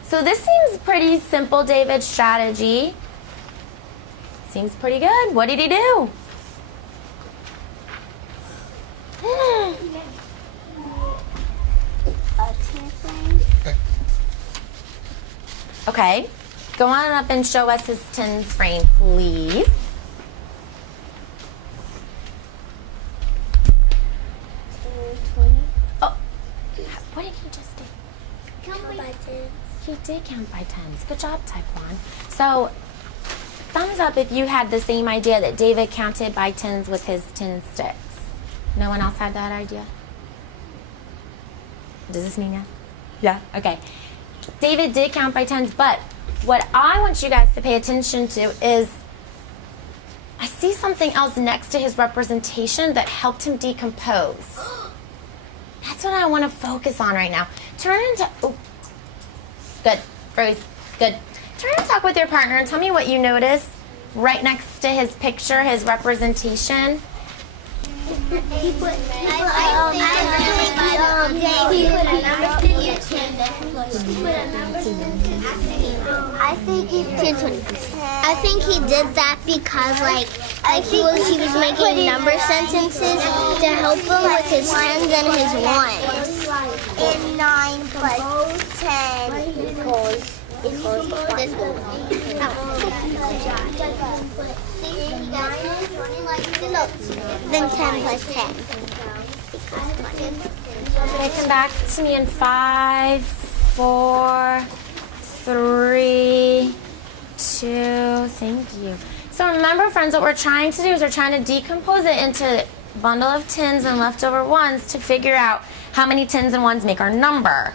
So this seems pretty simple, David, strategy. Seems pretty good. What did he do? Okay. Go on up and show us his tens frame, please. Oh, what did he just do? Count by tens. He did count by tens. Good job, Taekwon. So, thumbs up if you had the same idea that David counted by tens with his 10 sticks. No one else had that idea? Does this mean yes? Yeah? Okay. David did count by tens, but what I want you guys to pay attention to is I see something else next to his representation that helped him decompose. That's what I want to focus on right now. Turn into... Oh, good. Rose, good. Turn and talk with your partner and tell me what you notice right next to his picture, his representation. He put I think he did that because he was making number sentences to help him with his tens and his ones. And 9 plus 10 equals 20. Then 10 plus 10. Okay, come back to me in 5, 4, 3, 2. Thank you. So remember, friends, what we're trying to do is we're trying to decompose it into a bundle of tens and leftover ones to figure out how many tens and ones make our number.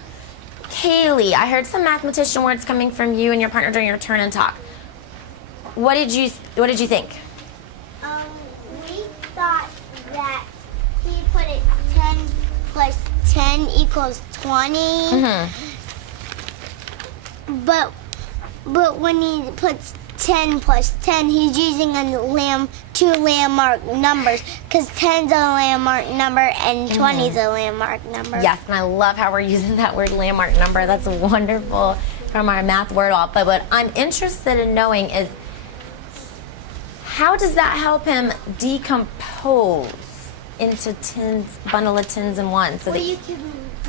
Kaylee, I heard some mathematician words coming from you and your partner during your turn and talk. What did you think? We thought that he put it 10 plus 10 equals 20. But when he puts 10 plus 10, he's using two landmark numbers because 10's a landmark number and 20's a landmark number. Yes, and I love how we're using that word landmark number. That's wonderful from our math word off. But what I'm interested in knowing is how does that help him decompose into bundle of tens and ones? So well, you can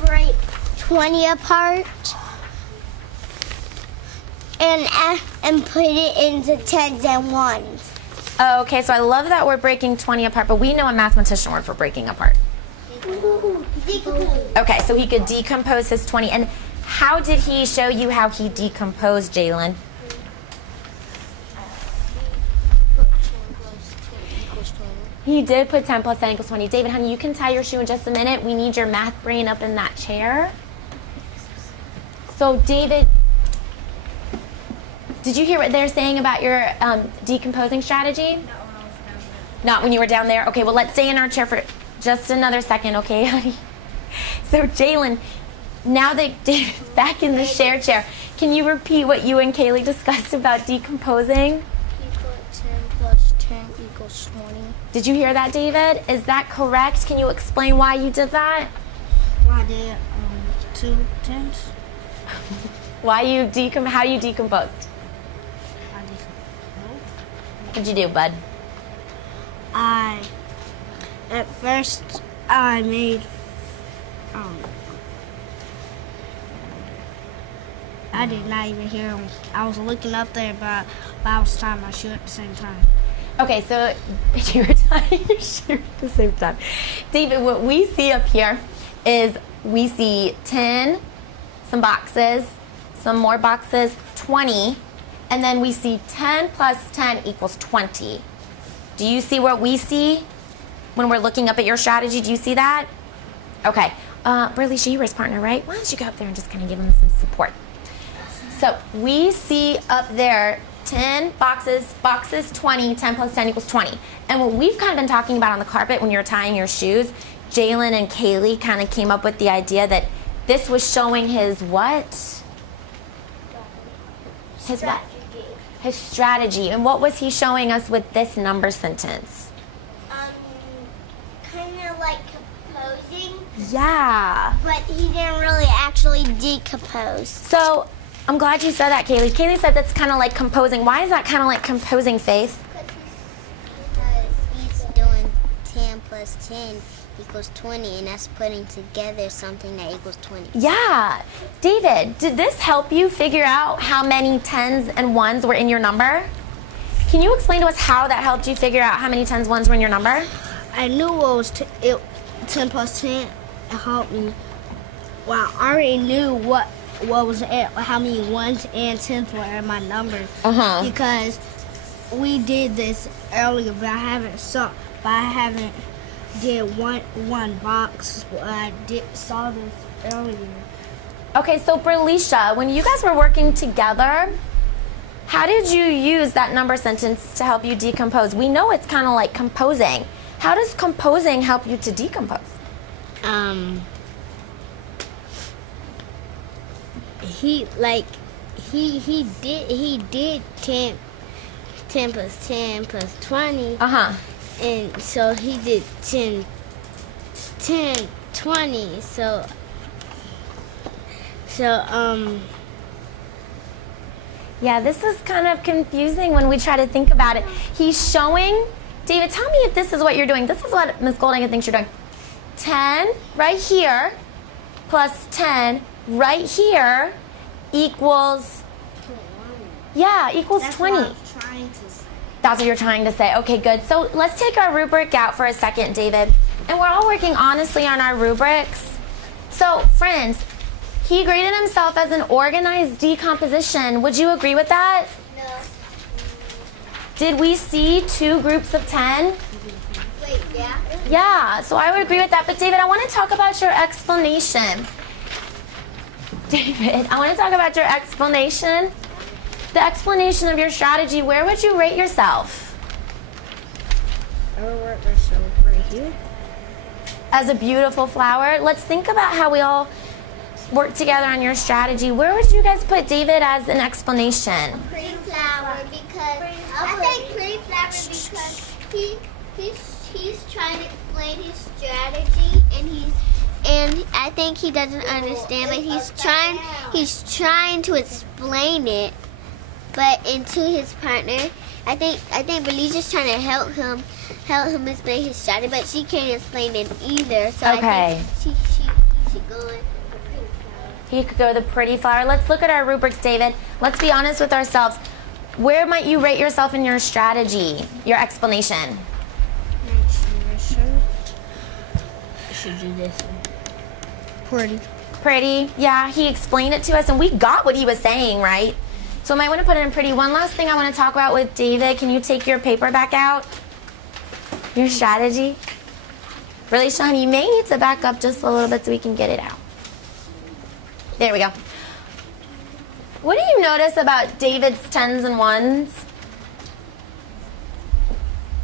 break 20 apart and put it into tens and ones. Okay, so I love that we're breaking 20 apart, but we know a mathematician word for breaking apart. Decompose. Okay, so he could decompose his 20. And how did he show you how he decomposed, Jalen? He did put 10 plus 10 equals 20. David, honey, you can tie your shoe in just a minute. We need your math brain up in that chair. So, David, did you hear what they're saying about your decomposing strategy? Not when I was down there. Not when you were down there? Okay, well, let's stay in our chair for just another second, okay, honey? So, Jalen, now that David's back in the share chair, can you repeat what you and Kaylee discussed about decomposing? He put 10 plus 10 equals 20. Did you hear that, David? Is that correct? Can you explain why you did that? I did 2 tens. How you decomposed? What'd you do, bud? At first I made I did not even hear him. I was looking up there, but I was tying my shoe at the same time. Okay, so you were tying your shoe at the same time. David, what we see up here is we see 10, some boxes, some more boxes, 20, and then we see 10 plus 10 equals 20. Do you see what we see when we're looking up at your strategy? Do you see that? Okay. Berlicia, you were his partner, right? Why don't you go up there and just kind of give him some support? So we see up there 10 boxes, 20, 10 plus 10 equals 20. And what we've kind of been talking about on the carpet when you're tying your shoes, Jalen and Kaylee kind of came up with the idea that this was showing his what? His what? His strategy. And what was he showing us with this number sentence? Kind of like composing. Yeah. But he didn't really actually decompose. So I'm glad you said that, Kaylee. Kaylee said that's kind of like composing. Why is that kind of like composing, Faith? Because plus 10 equals 20, and that's putting together something that equals 20. Yeah. David, did this help you figure out how many 10s and 1s were in your number? Can you explain to us how that helped you figure out how many 10s, 1s were in your number? I knew what was 10 plus 10. It helped me. Well, I already knew what was how many 1s and 10s were in my numbers. Because we did this earlier, but I haven't did one box. I saw this earlier. Okay, so Berlicia, when you guys were working together, how did you use that number sentence to help you decompose? We know it's kind of like composing. How does composing help you to decompose? He did 10 plus 10 plus 20. And so he did 10, 20. So yeah, this is kind of confusing when we try to think about it. He's showing, David, tell me if this is what you're doing. This is what Ms. Goldhagen thinks you're doing. 10 right here plus 10 right here equals, yeah, equals 20. What I'm trying to say. That's what you're trying to say. Okay, good. So let's take our rubric out for a second, David. And we're all working honestly on our rubrics. So, friends, he graded himself as an organized decomposition. Would you agree with that? No. Did we see 2 groups of 10? Wait, yeah? Yeah, so I would agree with that. But David, I want to talk about your explanation. David, I want to talk about your explanation. The explanation of your strategy. Where would you rate yourself? I would rate myself right here. As a beautiful flower. Let's think about how we all work together on your strategy. Where would you guys put David as an explanation? Pretty flower, because I think pretty flower because he's trying to explain his strategy, and I think he doesn't understand, but he's trying to explain it, but into his partner. I think Belicia's trying to help him explain his strategy, but she can't explain it either. So Okay. I think she should go in for pretty flower. He could go the pretty flower. Let's look at our rubrics, David. Let's be honest with ourselves. Where might you rate yourself in your strategy, your explanation? I should do this one. Pretty. Pretty. Yeah, he explained it to us, and we got what he was saying, right? So I might want to put it in pretty. One last thing I want to talk about with David. Can you take your paper back out? Your strategy? Really, Sean, you may need to back up just a little bit so we can get it out. There we go. What do you notice about David's 10s and 1s?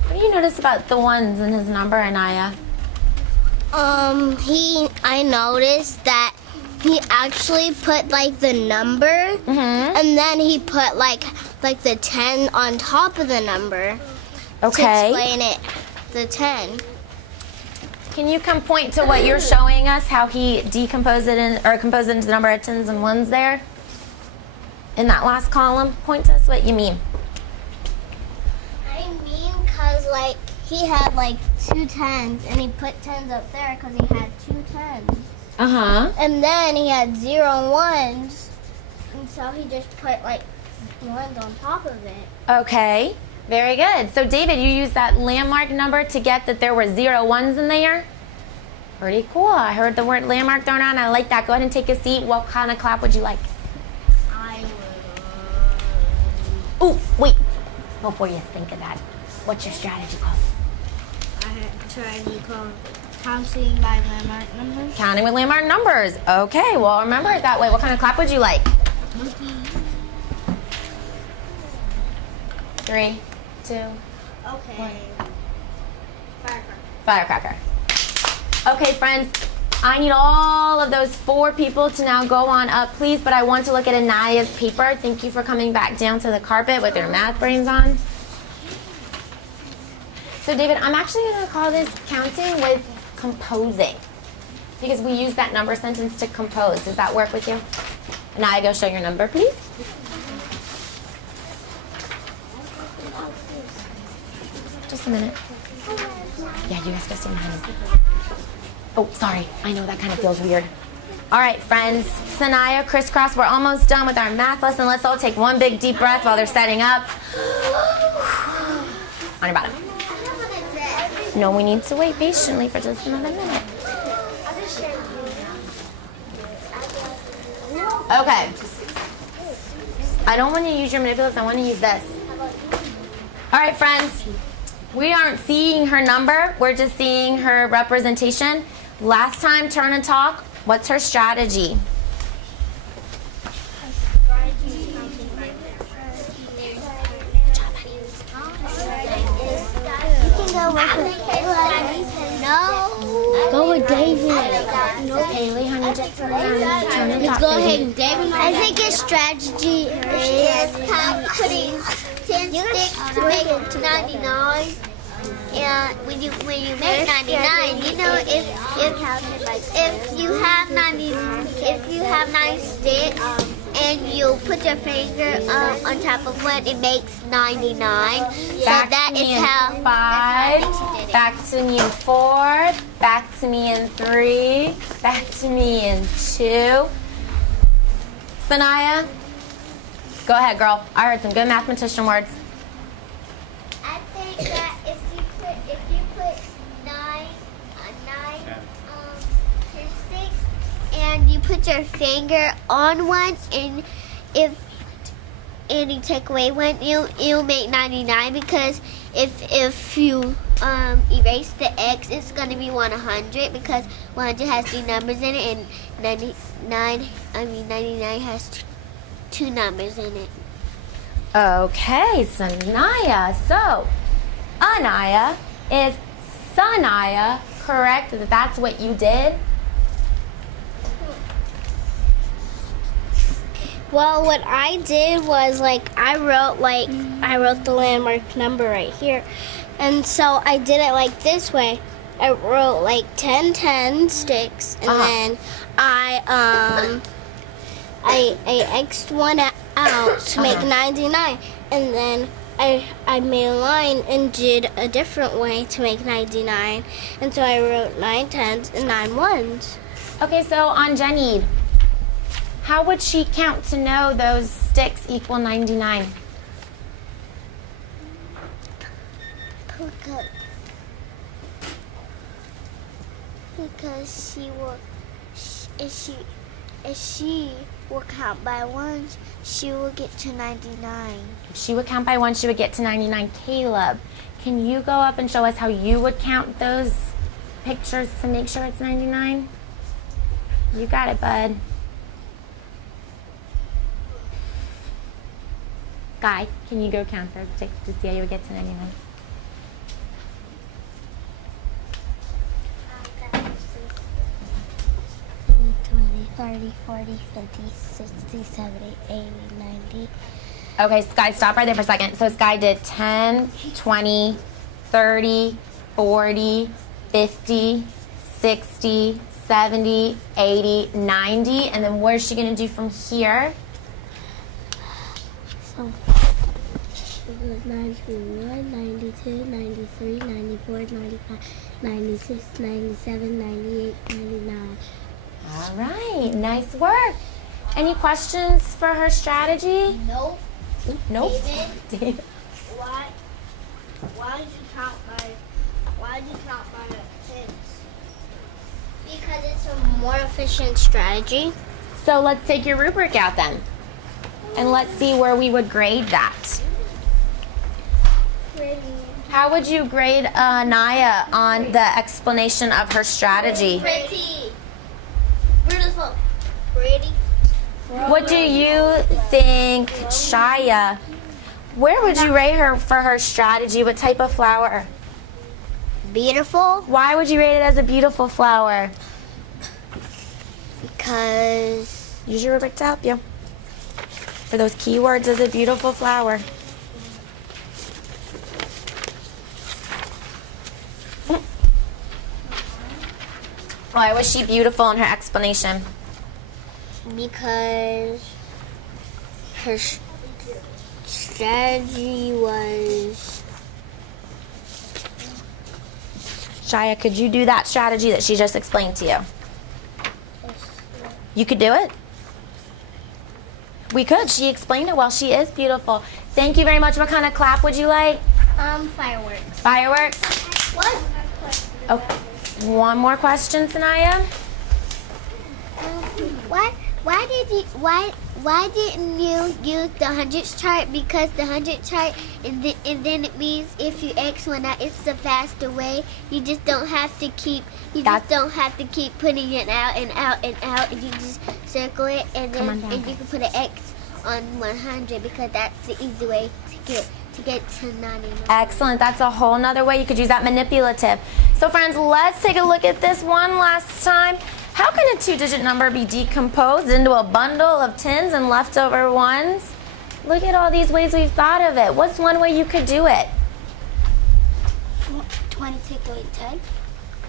What do you notice about the 1s in his number, Anaya? I noticed that he actually put like the number, and then he put like the 10 on top of the number. Okay. To explain it, the 10. Can you come point to what you're showing us, how he decomposed it or composed it into the number of 10s and 1s there? In that last column, point to us what you mean. I mean, cause like he had like 2 10s, and he put 10s up there because he had 2 10s. And then he had 0 1s, and so he just put like 1s on top of it. Okay, very good. So David, you used that landmark number to get that there were 0 1s in there? Pretty cool. I heard the word landmark thrown out. I like that. Go ahead and take a seat. What kind of clap would you like? I would. Ooh, wait. Before you think of that, what's your strategy called? I tried to call counting by landmark numbers. Counting with landmark numbers. Okay, well, remember it that way. What kind of clap would you like? Monkey. 3, 2, Okay. firecracker. Okay, friends, I need all of those 4 people to now go on up, please, but I want to look at Anaya's paper. Thank you for coming back down to the carpet with your math brains on. So, David, I'm actually going to call this counting with composing because we use that number sentence to compose. Does that work with you? Anaya, go show your number, please. Just a minute. Yeah, you guys go stand behind him. Oh, sorry. I know that kind of feels weird. All right, friends. Sanaya, crisscross. We're almost done with our math lesson. Let's all take one big deep breath while they're setting up. On your bottom. No, we need to wait patiently for just another minute. Okay. I don't want to use your manipulatives. I want to use this. All right, friends. We aren't seeing her number. We're just seeing her representation. Last time, turn and talk. What's her strategy? Go with David. Haley, honey, just turn around and turn and talk. Go ahead, David. I think his strategy is putting 10 sticks to make 99. And when you make 99, you know if you have 9 sticks and you put your finger on top of one, it makes 99. So that is how. 5. Back to me in 4. Back to me in 3. Back to me in 2. Sanaya, go ahead, girl. I heard some good mathematician words. I think that if you put 9 sticks and you put your finger on one, and you take away one, you'll make 99, because if you erase the X, it's gonna be 100, because 100 has 3 numbers in it, and 99 has 2 numbers in it. Okay, Sanaya. So, Anaya, is Sanaya correct that that's what you did? Well, what I did was I wrote the landmark number right here, and so I did it this way. I wrote 10 sticks, and then I X'd one out to make 99, and then I made a line and did a different way to make 99, and so I wrote 9 10s and 9 1s. Okay, so on Jenny, how would she count to know those sticks equal 99? Because if she will count by ones, she will get to 99. If she would count by 1, she would get to 99. Caleb, can you go up and show us how you would count those pictures to make sure it's 99? You got it, bud. Sky, can you go count those sticks to see how you would get to 99? $20, $30, $40, $50, $60, $70, $80, $90. Okay, Sky, stop right there for a second. So Sky did 10, 20, 30, 40, 50, 60, 70, 80, 90. And then what is she going to do from here? So, 91, 92, 93, 94, 95, 96, 97, 98, 99. All right, nice work. Any questions for her strategy? Nope. Nope. David? Why did you count by the tens? Because it's a more efficient strategy. So let's take your rubric out then. And let's see where we would grade that. How would you grade Naya on the explanation of her strategy? Pretty. Beautiful. Pretty. What do you think, Shia? Where would you rate her for her strategy? What type of flower? Beautiful. Why would you rate it as a beautiful flower? Because Use your rubric to help you. For those keywords as a beautiful flower. Why was she beautiful in her explanation? Because her strategy was Shia, could you do that strategy that she just explained to you? You could do it? We could. She explained it well. She is beautiful. Thank you very much. What kind of clap would you like? Fireworks. Fireworks? What? Oh, one more question, Sanaya? Why didn't you use the hundreds chart? Because the hundred chart, and then it means if you X one out, it's the faster way. You just don't have to keep. Just don't have to keep putting it out and out and out. And you just circle it, and then and you can put an X on 100 because that's the easy way to get to 99. Excellent. That's a whole nother way you could use that manipulative. So friends, let's take a look at this one last time. How can a 2-digit number be decomposed into a bundle of tens and leftover ones? Look at all these ways we've thought of it. What's one way you could do it? 20 take away 10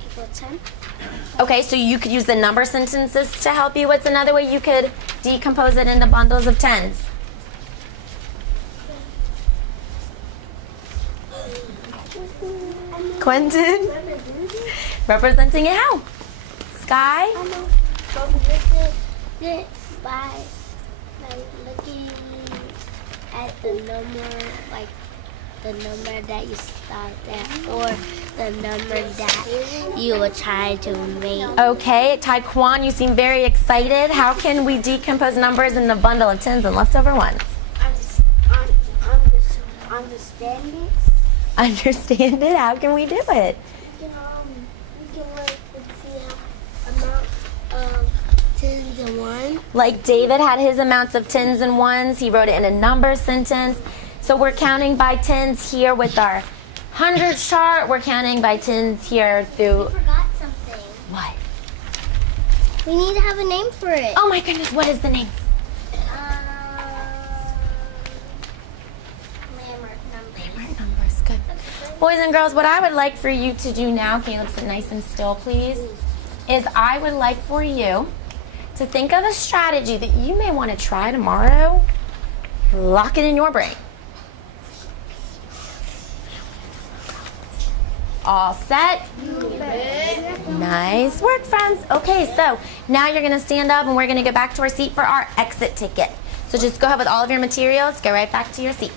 equals 10. Okay, so you could use the number sentences to help you. What's another way you could decompose it into bundles of tens? Quentin? Representing it how? Sky? By looking at the number, like the number that you start at, or the number that you were trying to make. Okay, Taekwon, you seem very excited. How can we decompose numbers in a bundle of tens and leftover ones? Understand it. Understand it? How can we do it? We can like see amount of tens and ones. Like David had his amounts of tens and ones. He wrote it in a number sentence. So we're counting by tens here with our 100 chart. We're counting by tens here through... We forgot something. What? We need to have a name for it. Oh my goodness, what is the name? Landmark numbers, good. Boys and girls, what I would like for you to do now, Caleb, sit nice and still, please, is I would like for you to think of a strategy that you may want to try tomorrow. Lock it in your brain. All set? Nice work, friends. Okay, so now you're going to stand up and we're going to get back to our seat for our exit ticket. So just go ahead with all of your materials. Go right back to your seat.